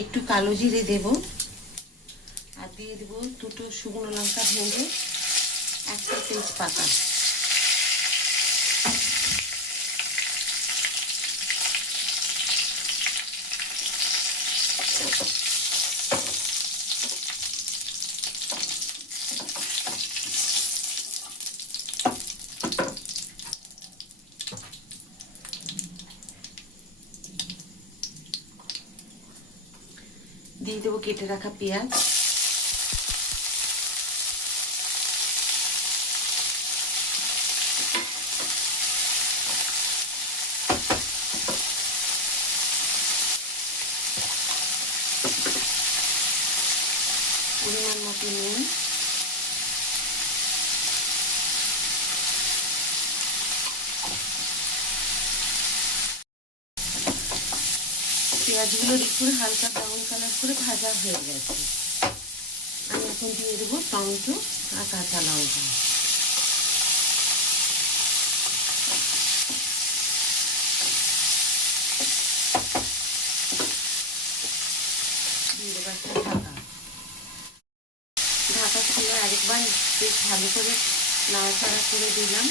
একটু কালো জিরে দেব, আর দিয়ে দেব দুটো শুকনো লঙ্কা ভেঙে, একটা তেজপাতা। দিয়ে দেবো কেটে রাখা পেঁয়াজ, পরিমাণ মতো নুন, পেঁয়াজগুলো একটু হালকা ব্রাউন কালার করে ভাজা হয়ে গেছে। আমি এখন দিয়ে দেবো টমেটো আর কাঁচা লঙ্কা। দিয়ে দেবো একটা ঢাকা। ঢাকা খুলে আরেকবার বেশ ভালো করে নাড়াচাড়া করে দিলাম,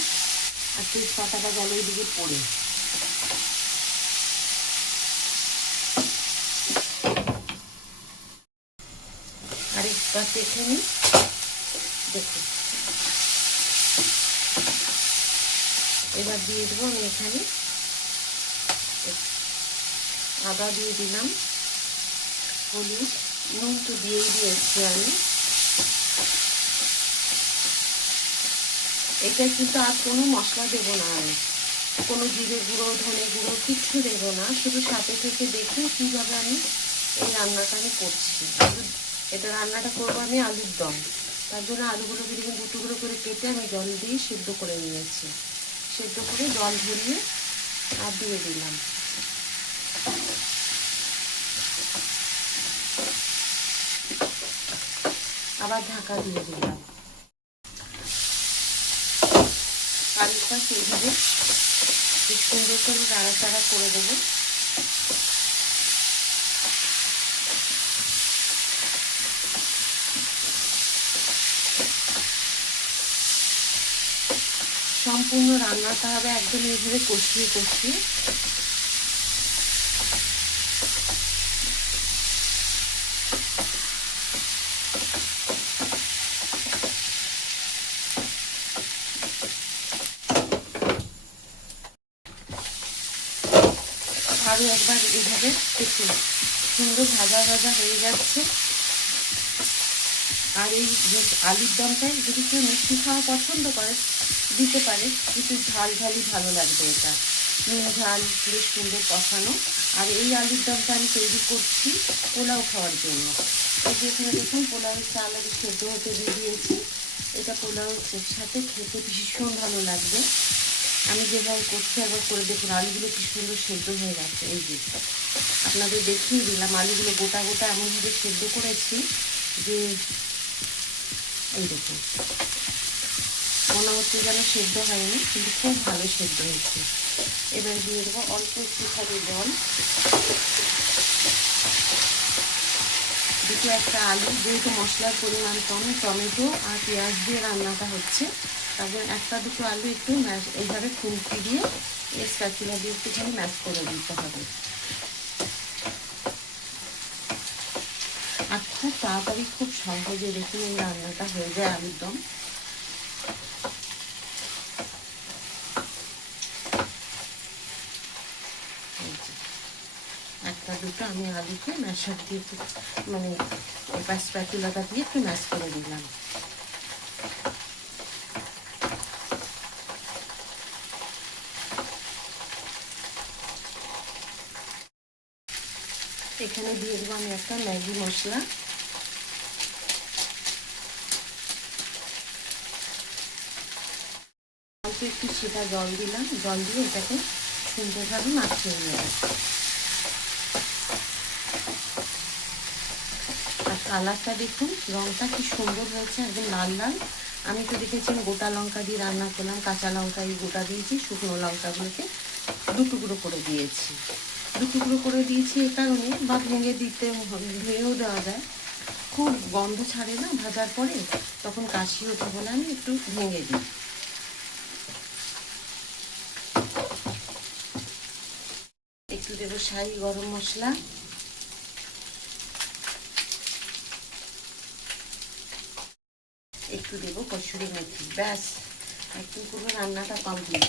আর তেজপাতাটা গেল ওইদিকে পড়ে। আরেকবার দেখে নিই, দেখুন। এবার দিয়ে দেবো আমি এখানে আদা দিয়ে দিলাম, হলুদ, নুন তো দিয়েই দিয়েছি আমি। এটা কিন্তু আর কোনো মশলা দেবো না, আমি কোনো জিরে গুঁড়ো ধনে গুঁড়ো কিচ্ছু দেবো না, শুধু সাথে থেকে দেখুন কীভাবে আমি এই রান্নাটা আমি করছি। এটা রান্নাটা করবো আমি আলুর দম, তার জন্য আলুগুলোকে দেখুন দুটো করে কেটে আমি জল দিয়ে সেদ্ধ করে নিয়েছি। সেদ্ধ করে জল ঝরিয়ে আর দিয়ে দিলাম। আবার ঢাকা দিয়ে দিলাম। আলুটা সেইভাবে খুব সুন্দর করে নাড়াচাড়া করে দেবো। সম্পূর্ণ রান্নাটা হবে একদম এইভাবে কষিয়ে কষিয়ে। আরও একবার এইভাবে দেখুন সুন্দর ভাজা ভাজা হয়ে যাচ্ছে। আর এই আলুর দমটায় যদি কেউ মিষ্টি খাওয়া পছন্দ করে দিতে পারে, একটু ঝাল ঝালই ভালো লাগবে। এটা নুন ঝাল বেশ সুন্দর কষানো। আর এই আলুর দমটা আমি তৈরি করছি পোলাও খাওয়ার জন্য। এই যে এখানে দেখুন পোলাওয়ের চাল আমি সেদ্ধ হতে দিয়ে দিয়েছি। এটা পোলাওর সাথে খেতে ভীষণ ভালো লাগবে। আমি যেভাবে করছি একবার করে দেখুন, আলুগুলো কি সুন্দর সেদ্ধ হয়ে যাচ্ছে। এই যে আপনাদের দেখিয়ে দিলাম, আলুগুলো গোটা গোটা এমনভাবে সেদ্ধ করেছি যে এই দেখুন মনে হচ্ছে যেন সেদ্ধ হয়নি, কিন্তু খুব ভালো সেদ্ধ হয়েছে। এবার দিয়ে দেবো অল্প একটুখানি জল, দুটো একটা আলু, যেহেতু মশলার পরিমাণ কম, টমেটো আর পেঁয়াজ দিয়ে রান্নাটা হচ্ছে, তারপর একটা দুটো আলু একটু এইভাবে খুন্তি দিয়ে স্প্যাচুলা দিয়ে একটুখানি ম্যাশ করে দিতে হবে। আর খুব তাড়াতাড়ি খুব সহজে দেখুন এই রান্নাটা হয়ে যায় আলুর দম। একটা দুটো আমি আলুকে ম্যাশার দিয়ে মানে স্প্যাচুলাটা দিয়ে একটু ম্যাশ করে দিলাম। এখানে দিয়ে দেবো আমি একটা ম্যাগি মশলা, অল্প একটু সেটা জল দিলাম, জল দিয়ে এটাকে সুন্দরভাবে মাখিয়ে নেব। আর কালারটা দেখুন, রঙটা কি সুন্দর হয়েছে, একদম লাল লাল। আমি তো দেখেছেন গোটা লঙ্কা দিয়ে রান্না করলাম, কাঁচা লঙ্কা এই গোটা দিয়েছি, শুকনো লঙ্কাগুলোকে দু টুকরো করে দিয়েছি। দু টুকরো করে দিয়েছি এ কারণে, বা ভেঙে দিতে ধুয়েও দেওয়া যায়, খুব গন্ধ ছাড়ে না ভাজার পরে, তখন কাশি ওঠে বলে আমি একটু ভেঙে দিই। একটু দেবো শাহি গরম মশলা, একটু দেবো কসুরি মেথি। ব্যাস, একটু পুরো রান্নাটা কমপ্লিট।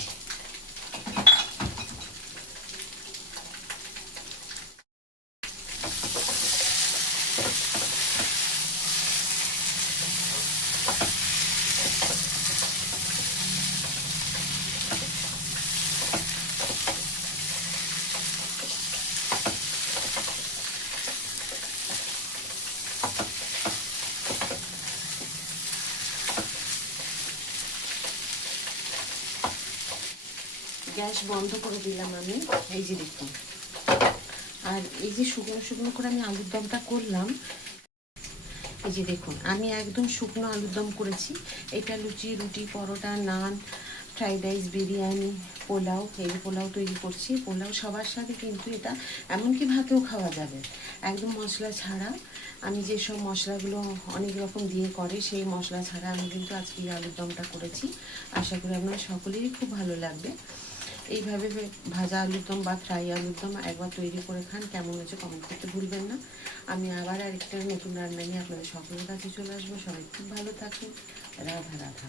গ্যাস বন্ধ করে দিলাম আমি। এই যে দেখুন, আর এই যে শুকনো শুকনো করে আমি আলুর দমটা করলাম, এই যে দেখুন আমি একদম শুকনো আলুর দম করেছি। এটা লুচি, রুটি, পরোটা, নান, ফ্রাইড রাইস, বিরিয়ানি, পোলাও, এই পোলাও তৈরি করছি, পোলাও সবার সাথে কিন্তু এটা এমনকি ভাতেও খাওয়া যাবে, একদম মশলা ছাড়া। আমি যেসব মশলাগুলো অনেক রকম দিয়ে করে সেই মশলা ছাড়া আমি কিন্তু আজকে এই আলুর দমটা করেছি। আশা করি আপনার সকলেরই খুব ভালো লাগবে। এইভাবে ভাজা আলুর দম বা ফ্রাই আলুর দম একবার তৈরি করে খান, কেমন হয়েছে কমেন্ট করতে ভুলবেন না। আমি আবার আরেকটা নতুন রান্না নিয়ে আপনাদের সকলের কাছে চলে আসবো। সবাই খুব ভালো থাকুন। রাধা রাধা।